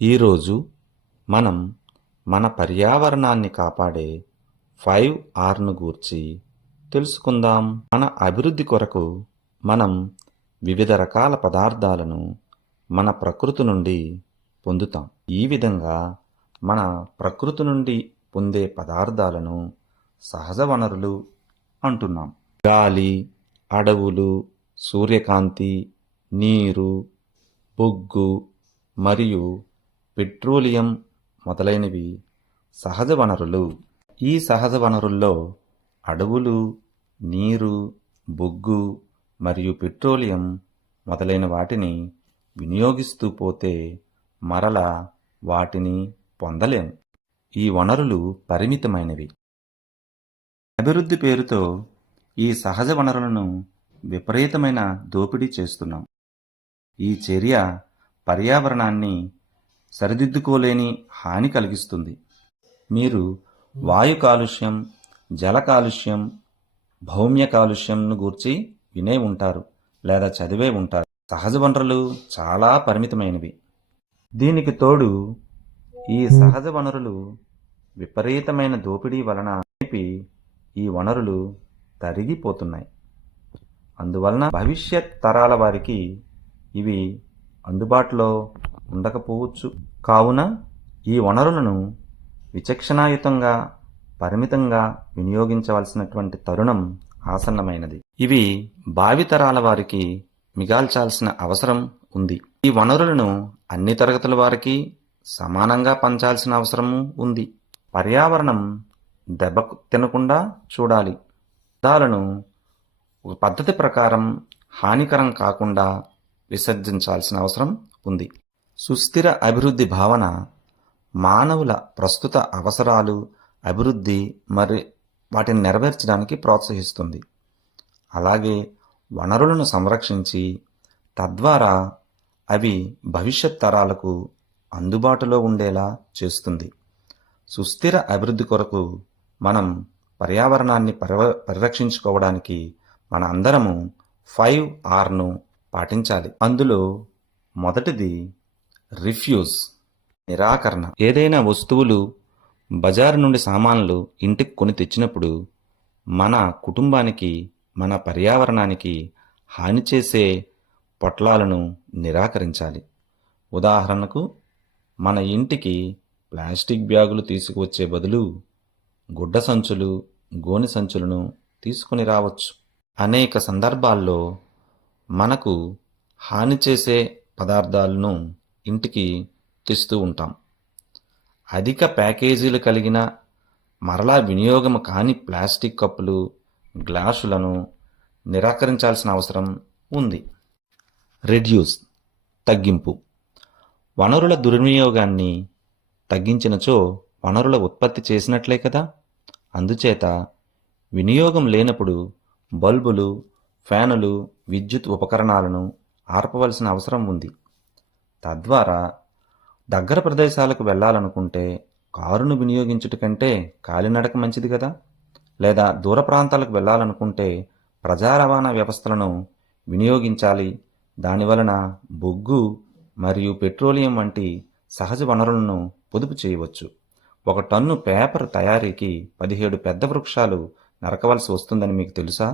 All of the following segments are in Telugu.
ఈరోజు మనం మన పర్యావరణాన్ని కాపాడే 5Rను గూర్చి తెలుసుకుందాం. మన అభివృద్ధి కొరకు మనం వివిధ రకాల పదార్థాలను మన ప్రకృతి నుండి పొందుతాం. ఈ విధంగా మన ప్రకృతి నుండి పొందే పదార్థాలను సహజ వనరులు అంటున్నాం. గాలి, అడవులు, సూర్యకాంతి, నీరు, బొగ్గు మరియు పెట్రోలియం మొదలైనవి సహజ వనరులు. ఈ సహజ వనరుల్లో అడవులు, నీరు, బొగ్గు మరియు పెట్రోలియం మొదలైన వాటిని వినియోగిస్తూ పోతే మరల వాటిని పొందలేము. ఈ వనరులు పరిమితమైనవి. అభివృద్ధి పేరుతో ఈ సహజ వనరులను విపరీతమైన దోపిడీ చేస్తున్నాం. ఈ చర్య పర్యావరణాన్ని సరిదిద్దుకోలేని హాని కలిగిస్తుంది. మీరు వాయు కాలుష్యం, జల కాలుష్యం, భౌమ్య కాలుష్యంను గూర్చి వినే ఉంటారు లేదా చదివే ఉంటారు. సహజ వనరులు చాలా పరిమితమైనవి. దీనికి తోడు ఈ సహజ వనరులు విపరీతమైన దోపిడీ వలన ఈ వనరులు తరిగిపోతున్నాయి. అందువలన భవిష్యత్ తరాల వారికి ఇవి అందుబాటులో ఉండకపోవచ్చు. కావున ఈ వనరులను విచక్షణాయుతంగా, పరిమితంగా వినియోగించవలసినటువంటి తరుణం ఆసన్నమైనది. ఇవి భావితరాల వారికి మిగాల్చాల్సిన అవసరం ఉంది. ఈ వనరులను అన్ని తరగతుల వారికి సమానంగా పంచాల్సిన అవసరము ఉంది. పర్యావరణం దెబ్బ తినకుండా చూడాలి. వ్యర్థాలను ఒక పద్ధతి ప్రకారం హానికరం కాకుండా విసర్జించాల్సిన అవసరం ఉంది. సుస్థిర అభివృద్ధి భావన మానవుల ప్రస్తుత అవసరాలు, అభివృద్ధి మరి వాటిని నెరవేర్చడానికి ప్రోత్సహిస్తుంది. అలాగే వనరులను సంరక్షించి తద్వారా అవి భవిష్యత్ తరాలకు అందుబాటులో ఉండేలా చేస్తుంది. సుస్థిర అభివృద్ధి కొరకు మనం పర్యావరణాన్ని పరిరక్షించుకోవడానికి మన అందరము 5Rను పాటించాలి. అందులో మొదటిది రిఫ్యూజ్, నిరాకరణ. ఏదైనా వస్తువులు, బజారు నుండి సామాన్లు ఇంటికి కొని తెచ్చినప్పుడు మన కుటుంబానికి, మన పర్యావరణానికి హాని చేసే పొట్లాలను నిరాకరించాలి. ఉదాహరణకు, మన ఇంటికి ప్లాస్టిక్ బ్యాగులు తీసుకువచ్చే బదులు గుడ్డ సంచులు, గోనె సంచులను తీసుకుని రావచ్చు. అనేక సందర్భాల్లో మనకు హాని చేసే పదార్థాలను ఇంటికి తెస్తూ ఉంటాం. అధిక ప్యాకేజీలు కలిగిన మరలా వినియోగం కాని ప్లాస్టిక్ కప్పులు, గ్లాసులను నిరాకరించాల్సిన అవసరం ఉంది. రెడ్యూస్, తగ్గింపు. వనరుల దుర్వినియోగాన్ని తగ్గించినచో వనరుల ఉత్పత్తి చేసినట్లే కదా. అందుచేత వినియోగం లేనప్పుడు బల్బులు, ఫ్యానులు, విద్యుత్ ఉపకరణాలను ఆర్పవలసిన అవసరం ఉంది. తద్వారా దగ్గర ప్రదేశాలకు వెళ్ళాలనుకుంటే కారును వినియోగించుట కంటే కాలినడక మంచిది కదా. లేదా దూర ప్రాంతాలకు వెళ్ళాలనుకుంటే ప్రజా రవాణా వ్యవస్థలను వినియోగించాలి. దానివలన బొగ్గు మరియు పెట్రోలియం వంటి సహజ వనరులను పొదుపు చేయవచ్చు. 1 టన్ను పేపర్ తయారీకి 17 పెద్ద వృక్షాలు నరకవలసి వస్తుందని మీకు తెలుసా?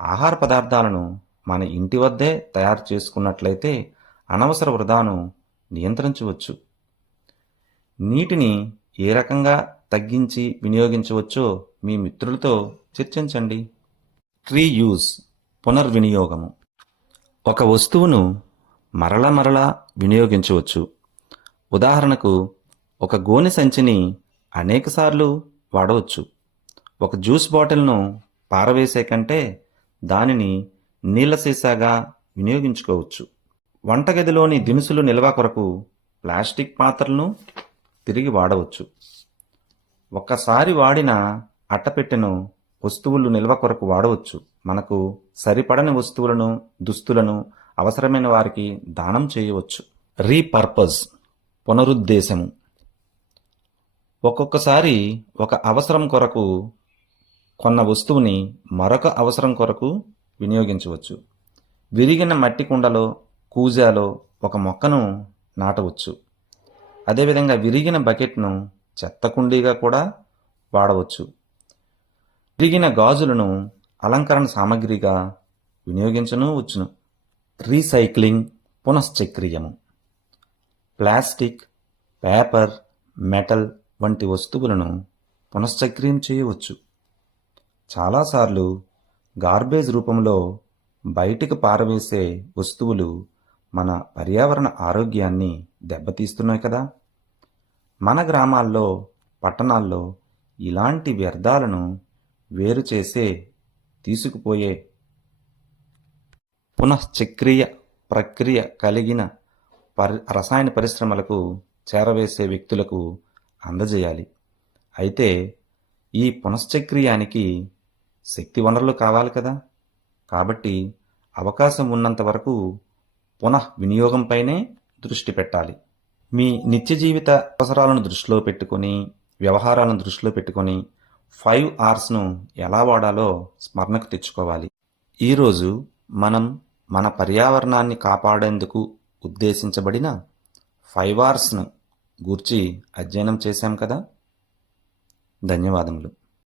ఆహార పదార్థాలను మన ఇంటి వద్దే తయారు చేసుకున్నట్లయితే అనవసర వృధాను నియంత్రించవచ్చు. నీటిని ఏ రకంగా తగ్గించి వినియోగించవచ్చో మీ మిత్రులతో చర్చించండి. రీయూజ్, పునర్వినియోగము. ఒక వస్తువును మరలా వినియోగించవచ్చు. ఉదాహరణకు, ఒక గోనె సంచిని అనేకసార్లు వాడవచ్చు. ఒక జ్యూస్ బాటిల్ను పారవేసే కంటే దానిని నీళ్ల సీసాగా వినియోగించుకోవచ్చు. వంటగదిలోని దినుసులు నిల్వ కొరకు ప్లాస్టిక్ పాత్రలను తిరిగి వాడవచ్చు. ఒక్కసారి వాడిన అట్టపెట్టెను వస్తువులు నిల్వ కొరకు వాడవచ్చు. మనకు సరిపడని వస్తువులను, దుస్తులను అవసరమైన వారికి దానం చేయవచ్చు. రీపర్పస్, పునరుద్దేశము. ఒక్కొక్కసారి ఒక అవసరం కొరకు కొన్న వస్తువుని మరొక అవసరం కొరకు వినియోగించవచ్చు. విరిగిన మట్టి కుండలో, కూజాలో ఒక మొక్కను నాటవచ్చు. అదేవిధంగా విరిగిన బకెట్ను చెత్త కుండీగా కూడా వాడవచ్చు. విరిగిన గాజులను అలంకరణ సామగ్రిగా వినియోగించవచ్చును. రీసైక్లింగ్ పునశ్చక్రీయము. ప్లాస్టిక్, పేపర్, మెటల్ వంటి వస్తువులను పునశ్చక్రీయం చేయవచ్చు. చాలాసార్లు గార్బేజ్ రూపంలో బయటికి పారవేసే వస్తువులు మన పర్యావరణ ఆరోగ్యాన్ని దెబ్బతీస్తున్నాయి కదా. మన గ్రామాల్లో, పట్టణాల్లో ఇలాంటి వ్యర్థాలను వేరు చేసే, తీసుకుపోయే పునశ్చక్రీయ ప్రక్రియ కలిగిన రసాయన పరిశ్రమలకు చేరవేసే వ్యక్తులకు అందజేయాలి. అయితే ఈ పునశ్చక్రీయానికి శక్తి వనరులు కావాలి కదా. కాబట్టి అవకాశం ఉన్నంత వరకు పునః వినియోగంపైనే దృష్టి పెట్టాలి. మీ నిత్య జీవిత అవసరాలను దృష్టిలో పెట్టుకొని, వ్యవహారాలను దృష్టిలో పెట్టుకొని 5 Rsను ఎలా వాడాలో స్మరణకు తెచ్చుకోవాలి. ఈరోజు మనం మన పర్యావరణాన్ని కాపాడేందుకు ఉద్దేశించబడిన 5 Rsను గూర్చి అధ్యయనం చేశాం కదా. ధన్యవాదములు.